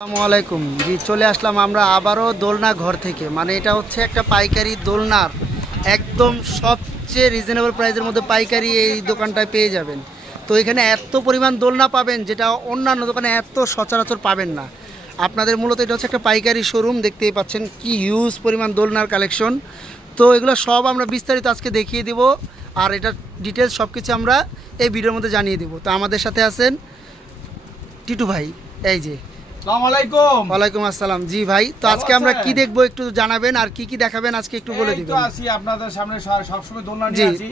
আসসালামু আলাইকুম জি চলে আসলাম আমরা আবারও দোলনা ঘর থেকে মানে এটা হচ্ছে একটা পাইকারি দোলনার একদম সবচেয়ে রিজনেবল প্রাইসের মধ্যে পাইকারি এই দোকানটায় পেয়ে যাবেন। তো এখানে এত পরিমাণ দোলনা পাবেন যেটা অন্যান্য দোকানে এত সচরাচর পাবেন না। আপনাদের মূলত এটা হচ্ছে একটা পাইকারি শোরুম, দেখতেই পাচ্ছেন কি হিউজ পরিমাণ দোলনার কালেকশন। তো এগুলো সব আমরা বিস্তারিত আজকে দেখিয়ে দেব আর এটার ডিটেলস সব কিছু আমরা এই ভিডিওর মধ্যে জানিয়ে দেব। তো আমাদের সাথে আছেন টিটু ভাই, এই যে ওয়ালাইকুম আসসালাম। জি ভাই, তো আজকে আমরা কি দেখবো একটু জানাবেন আর কি কি দেখাবেন আজকে একটু বলে দিবেন। তো আসি আপনাদের সামনে সবসময় দোলনা নিয়ে আসি,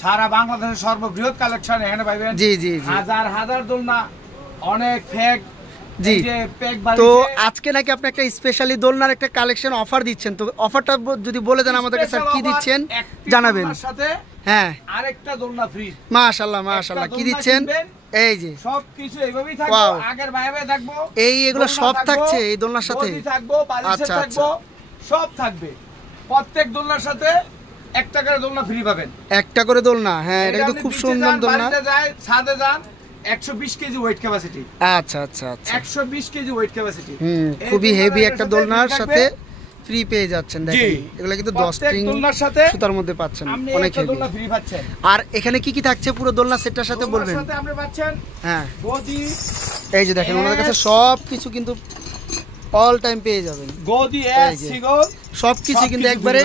সারা বাংলাদেশের সর্ববৃহৎ কালেকশন এখানে পাবেন। জি জি হাজার হাজার দোলনা, অনেক ফেক। জি, তো আজকে নাকি আপনি একটা স্পেশালি দোলনার একটা কালেকশন অফার দিচ্ছেন, তো অফারটা যদি বলে দেন আমাদেরকে স্যার কি দিচ্ছেন জানাবেন। সাথে হ্যাঁ আরেকটা দোলনা ফ্রি। মাশাআল্লাহ মাশাআল্লাহ, কি দিচ্ছেন? এই যে সবকিছু এইভাবেই থাকবে, আগের ভাবে থাকবো, এগুলো সব থাকছে এই দোলনার সাথে থাকবো, বালিশে থাকবো, সব থাকবে। প্রত্যেক দোলনার সাথে একটা করে দোলনা ফ্রি পাবেন, একটা করে দোলনা। হ্যাঁ, এটা কিন্তু খুব সুন্দর দোলনা। যায় ছাদে যান, 120 কেজি ওয়েট ক্যাপাসিটি। আচ্ছা আচ্ছা আচ্ছা, 120 কেজি ওয়েট ক্যাপাসিটি। খুবই হেভি একটা দোলনার সাথে ফ্রি পেয়ে যাচ্ছেন। দেখেন এগুলো কিন্তু 10 স্ট্রিং সুতার মধ্যে পাচ্ছেন, অনেক হেভি দোলনা ফ্রি পাচ্ছেন। আর এখানে কি কি থাকছে পুরো দোলনা সেটটার সাথে বলবেন। সাথে আপনি পাচ্ছেন হ্যাঁ গদি, এই যে দেখেন ওনাদের কাছে সব কিছু কিন্তু অল টাইম পেয়ে যাবেন। গদি এস সিগল সব কিছু কিন্তু একবারে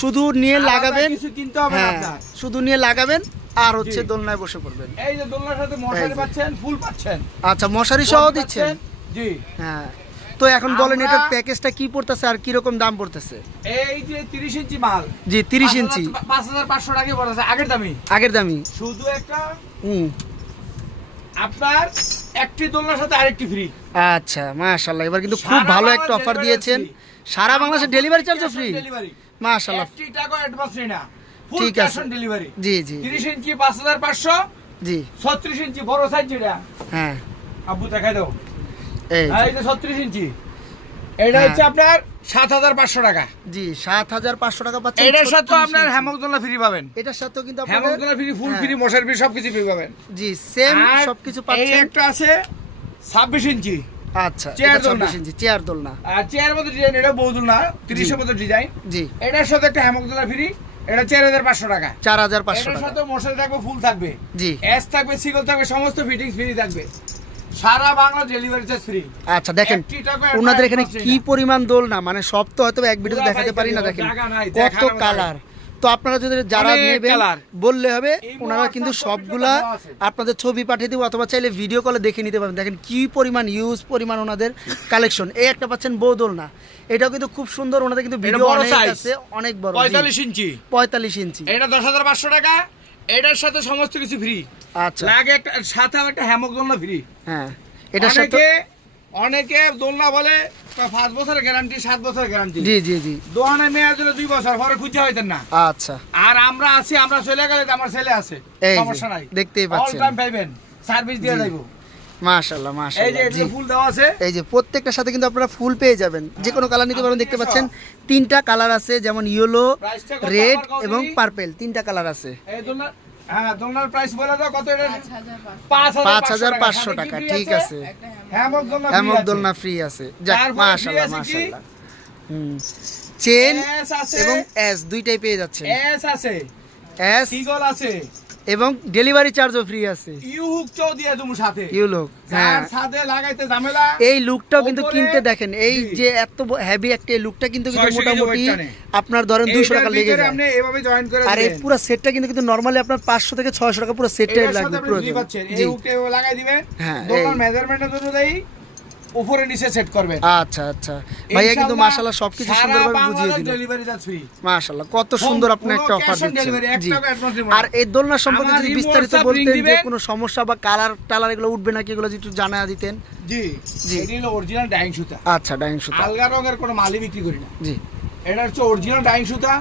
শুধু নিয়ে লাগাবেন, কিছু কিনতে হবে না আপনার, শুধু নিয়ে লাগাবেন আর হচ্ছে দোলনায় বসে পড়বেন। এই যে দোলনার সাথে মশারি পাচ্ছেন, ফুল পাচ্ছেন। আচ্ছা, মশারি সহ দিচ্ছেন? জি হ্যাঁ। তো এখন বলেন এটার প্যাকেজটা কি পড়তেছে আর কি রকম দাম পড়তেছে? এই যে 30 ইঞ্চি মাল, জি 30 ইঞ্চি 5500 টাকা পড়তেছে আগের দামি। শুধু একটা আপনার একটি দোলনার সাথে আরেকটি ফ্রি। আচ্ছা মাশাআল্লাহ, এবার কিন্তু খুব ভালো একটা অফার দিয়েছেন। সারা বাংলাদেশে ডেলিভারি চার্জও ফ্রি। মাশাআল্লাহ, 80 টাকা অ্যাডভান্স নেই না, ফুল ঠিক ক্যাশ আছে অন ডেলিভারি। জি জি 30 ইঞ্চি 5500, জি 36 ইঞ্চি বড় সাইজ যেটা। হ্যাঁ আব্বু দেখাই দাও, এই যে 36 ইঞ্চি, এটা হচ্ছে আপনার 7500 টাকা। জি 7500 টাকা পাচ্ছেন। এটার সাথে আপনার হ্যামক দোলনা ফ্রি পাবেন। এটার সাথেও কিন্তু আপনারা হ্যামক দোলনা ফ্রি, ফুল ফ্রি, মশারি ফ্রি, সবকিছু ফ্রি পাবেন। জি সেম সবকিছু পাচ্ছেন। এই একটা আছে 26 ইঞ্চি। আচ্ছা, এটা 26 ইঞ্চি চেয়ার দোলনা। আর চেয়ার মধ্যে ডিজাইন, এটা বহু দোলনা 30 এর মধ্যে ডিজাইন। জি, এটার সাথে একটা হ্যামক দোলনা ফ্রি, এটা 4500 টাকা। 4500 টাকা। এটার সাথে মশারি থাকবে, ফুল থাকবে, জি এস থাকবে, সিগল থাকবে, সমস্ত ফিটিংস ফ্রি থাকবে, সারা বাংলা ডেলিভারি চার্জ ফ্রি। আচ্ছা দেখেন ওনাদের এখানে কি পরিমাণ দোলনা, মানে সব তো হয়তো এক ভিডিওতে দেখাতে পারি না। দেখেন কত কালার। তো আপনারা যদি যারা নেবেন বললে হবে, ওনারা কিন্তু সবগুলা আপনাদের ছবি পাঠিয়ে দেবো অথবা চাইলে ভিডিও কলে দেখে নিতে পারবেন। দেখেন কি পরিমাণ ইউজ পরিমাণ ওনাদের কালেকশন। এই একটা পাচ্ছেন বউ দোলনা, এটাও কিন্তু খুব সুন্দর। ওনাদের কিন্তু ভিডিও অনেক আছে, অনেক বড়, 45 ইঞ্চি। 45 ইঞ্চি, এটা 10500 টাকা। এটার সাথে সমস্ত কিছু ফ্রি। আচ্ছা, লাগে একটা সাথে একটা হ্যামক দোলনা ফ্রি। হ্যাঁ, এটার সাথে অনেকে দোলনা বলে 5 বছরের গ্যারান্টি, 7 বছরের গ্যারান্টি। জি জি জি, দোকানে মেয়াদ হলো 2 বছর, পরে খুঁজে হইতেন না। আচ্ছা, আর আমরা আছি, আমরা চলে গেলে আমার ছেলে আছে, সমস্যা নাই, দেখতেই পাচ্ছেন, অল টাইম পাইবেন, সার্ভিস দিয়ে যাইবো। মাশাআল্লাহ মাশাআল্লাহ। এই যে এটা ফুল দেওয়া আছে, এই যে প্রত্যেকটার সাথে কিন্তু আপনারা ফুল পেয়ে যাবেন, যে কোনো কালার নিতে পারবেন। দেখতে পাচ্ছেন 3টা কালার আছে, যেমন ইয়েলো, রেড এবং পার্পল, 3টা কালার আছে। এই দোলনা, হ্যাঁ দোলনার প্রাইস বলে দাও কত? এটা 5500 টাকা। ঠিক আছে, হ্যামক দোলনা ফ্রি আছে। যাক মাশাআল্লাহ মাশাআল্লাহ। চেন এবং এস দুইটাই পেয়ে যাচ্ছেন। এস আছে, এস সিগল আছে এবং ডেলিভারি চার্জও ফ্রি আছে। ইউ হুকটাও দিয়ে দেবো সাথে। ইউ লুক, হ্যাঁ, সাথে লাগাইতে ঝামেলা। এই লুকটাও কিন্তু কিনতে দেখেন, এই যে এত হেভি একটা লুকটা কিন্তু মোটামুটি আপনার ধরেন 200 টাকা লেগে যায়। আপনি এভাবে জয়েন করে আর এই পুরো সেটটা কিন্তু নরমালি আপনার 500 থেকে 600 টাকা পুরো সেটটাই লাগবে পুরো। এই হুকটা লাগাই দিবেন, দোকান মেজারমেন্টের অনুযায়ী উপরে নিচে সেট করবেন। আচ্ছা আচ্ছা, ভাইয়া কিন্তু মাশাআল্লাহ সবকিছু সুন্দরভাবে বুঝিয়ে দিল। Delivery charge free. মাশাআল্লাহ, কত সুন্দর আপনি একটা অফার দিচ্ছেন। জি, আর এই দোলনা সম্পর্কে যদি বিস্তারিত বলতেন, যে কোনো সমস্যা বা কালার টালার এগুলো উঠবে নাকি, এগুলো যদি একটু জানা দিতেন। জি জি, এটা হলো অরিজিনাল ডাইং সুতা। আচ্ছা, ডাইং সুতা, আলগা রঙের কোনো মালই বিক্রি করি না। জি, এটা হচ্ছে অরিজিনাল ডাইং সুতা,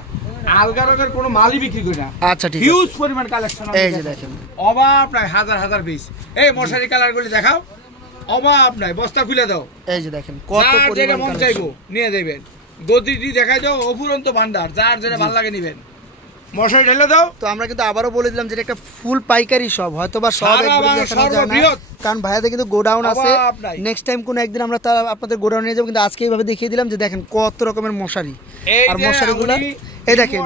আলগা রঙের কোনো মালই বিক্রি করি না। আচ্ছা, ঠিক আছে। হিউজ পরিমাণ কালেকশন। এই যে দেখেন অভাব নাই, হাজার হাজার পিস। এই মশারি কালারগুলি দেখাও, অভাব নাই, বস্তা খুলে দাও। এই যে দেখেন কত পরিমাণ মন চাইবো নিয়ে যাবেন। গদিটি দেখাই দাও, অফুরন্ত ভান্ডার, যার যেটা ভালো লাগে নিবেন। মশারি ঢেলে দাও। তো আমরা কিন্তু আবারও বলে দিলাম যে এটা একটা ফুল পাইকারি শপ, হয়তো বা সব একবারে দেখানো যায় না, কারণ ভাইয়াদের কিন্তু গোডাউন আছে। নেক্সট টাইম কোনো একদিন আমরা আপনাদের গোডাউন নিয়ে যাবো, কিন্তু আজকে এইভাবে দেখিয়ে দিলাম যে দেখেন কত রকমের মশারি। আর মশারিগুলো এই দেখেন,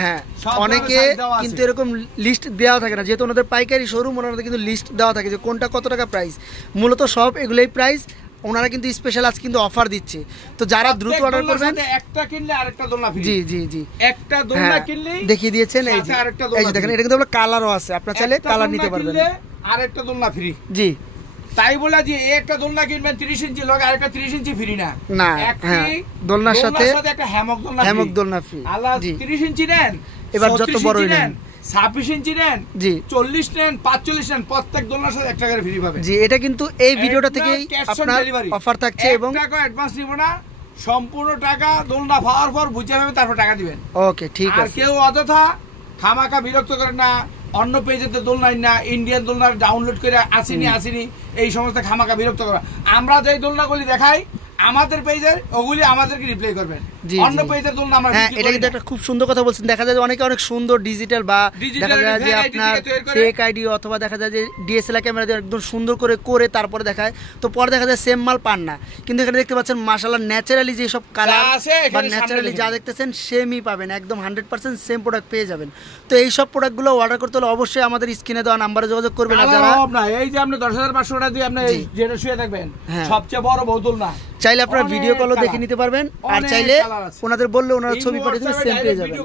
হ্যাঁ অনেকে কিন্তু এরকম লিস্ট দেওয়া থাকে না, যেহেতু ওনাদের পাইকারি শোরুম, ওনাদের কিন্তু লিস্ট দেওয়া থাকে যে কোনটা কত টাকা প্রাইস। মূলত সব এগুলোই প্রাইস, ওনারা কিন্তু স্পেশাল আজ কিন্তু অফার দিচ্ছে। তো যারা দ্রুত অর্ডার করবেন, একটা কিনলে আরেকটা দোলনা ফ্রি। জি জি জি, একটা দোলনা কিনলে দেখিয়ে দিয়েছেন, এই যে এই যে দেখেন, এটা কিন্তু কালারও আছে, আপনারা চাইলে কালার নিতে পারবেন, আরেকটা দোলনা ফ্রি। জি, তাই বলে যে একটা দোলনা কিনবেন 30 ইঞ্চি লগে আরেকটা 30 ইঞ্চি ফ্রি না, না, হ্যাঁ দোলনার সাথে একটা হ্যামক দোলনা ফ্রি। জি, 30 ইঞ্চি নেন, এবার যত বড় নেন, 26 ইঞ্চি নেন, জি 40 নেন, 45 নেন, প্রত্যেক দোলনার সাথে 1 টাকা ফ্রি পাবেন। জি, এটা কিন্তু এই ভিডিওটা থেকেই আপনার অফার থাকছে, এবং টাকা অ্যাডভান্স নিব না, সম্পূর্ণ টাকা দোলনা পাওয়ার পর বুঝে পাবেন, তারপর টাকা দিবেন। ওকে, ঠিক আছে। আর কেউ অযথা খামাকা বিরক্ত করেন না, অন্য পেজেতে দোলনা না, ইন্ডিয়ান দোলনা ডাউনলোড করে আসিনি এই সমস্ত খামাকা বিরক্ত করা। আমরা যেই দোলনাগুলি দেখাই আমাদের পেজে, ওগুলি আমাদেরকে রিপ্লাই করবেন। অন্য পেজের দোলনা আমরা, হ্যাঁ এটা কিন্তু একটা খুব সুন্দর কথা বলছেন। দেখা যায় যে অনেকে অনেক সুন্দর ডিজিটাল বা দেখা যায় যে আপনার ফেক আইডি অথবা দেখা যায় যে ডিএসএলআর ক্যামেরা দিয়ে একদম সুন্দর করে তারপরে দেখায়, তো পরে দেখা যায় সেম মাল পান না। কিন্তু এখানে দেখতে পাচ্ছেন মাশাআল্লাহ ন্যাচারালি যে সব কালার বা ন্যাচারালি যা দেখতেছেন সেমই পাবেন, একদম 100% সেম প্রোডাক্ট পেয়ে যাবেন। তো এই সব প্রোডাক্টগুলো অর্ডার করতে হলে অবশ্যই আমাদের স্ক্রিনে দেওয়া নাম্বারে যোগাযোগ করবেন। আর যারা এই যে আপনি 10,500 টাকা দিয়ে আপনি যেটা শুয়ে থাকবেন সবচেয়ে বড় বোতল না, চাইলে আপনারা ভিডিও কলও দেখে নিতে পারবেন, আর চাইলে ওনাদের বললে ওনারা ছবি পাঠিয়ে দেবেন, সেম পেয়ে যাবেন,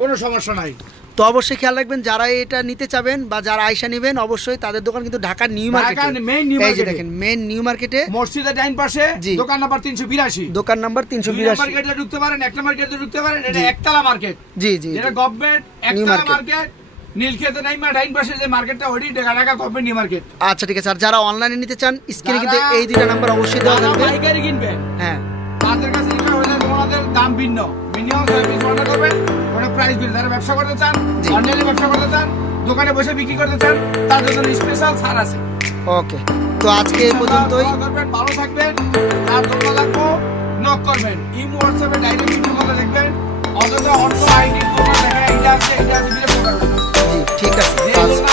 কোনো সমস্যা নাই। তো অবশ্যই খেয়াল রাখবেন যারা এটা নিতে চাবেন বা যারা আয়সা নেবেন, অবশ্যই তাদের দোকান কিন্তু ঢাকার নিউ মার্কেটে, এই যে দেখেন মেইন নিউ মার্কেটে, মসজিদের ডাইন পাশে, দোকান নাম্বার 382, দোকান নাম্বার 382 মার্কেটে ঢুকতে পারেন, একটা মার্কেটে ঢুকতে পারেন, এটা একতলা মার্কেট। জি জি, এটা গভর্নমেন্ট একতলা মার্কেট, নীলক্ষেতে নাইমা ডাইন পাশে যে মার্কেটটা ওইটি ঢাকা গভর্নমেন্ট নিউ মার্কেট। আচ্ছা ঠিক আছে। আর যারা অনলাইনে নিতে চান, স্ক্রিনে কিন্তু এই দুইটা নাম্বার অবশ্যই দেওয়া থাকবে। পাইকারি কিনবেন, হ্যাঁ তাদের কাছে এটা হলে তোমাদের দাম ভিন্ন, মিনিমাম 6 পিস অর্ডার করবেন, ওটা প্রাইস ভিন্ন। যারা ব্যবসা করতে চান, অনলাইনে ব্যবসা করতে চান, দোকানে বসে বিক্রি করতে চান, তাদের জন্য স্পেশাল ছাড় আছে। ওকে, তো আজকে এই পর্যন্তই। ভালো থাকবেন, আর ধন্যবাদ লাগবো, নক করবেন, ইমো হোয়াটসঅ্যাপে ডাইরেক্ট ভিডিও কলে দেখবেন, অযথা অন্য আইডি তোমার দেখা এটা আছে ভিডিও করবেন। জি ঠিক আছে,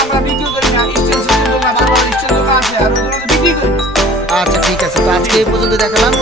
আমরা ভিডিও করি না, এক্সটেনশন দোকান বারবার এক্সটেনশন দোকান আছে আর ওগুলো বিক্রি করি। আচ্ছা ঠিক আছে, তো আজকে এই পর্যন্ত দেখালাম।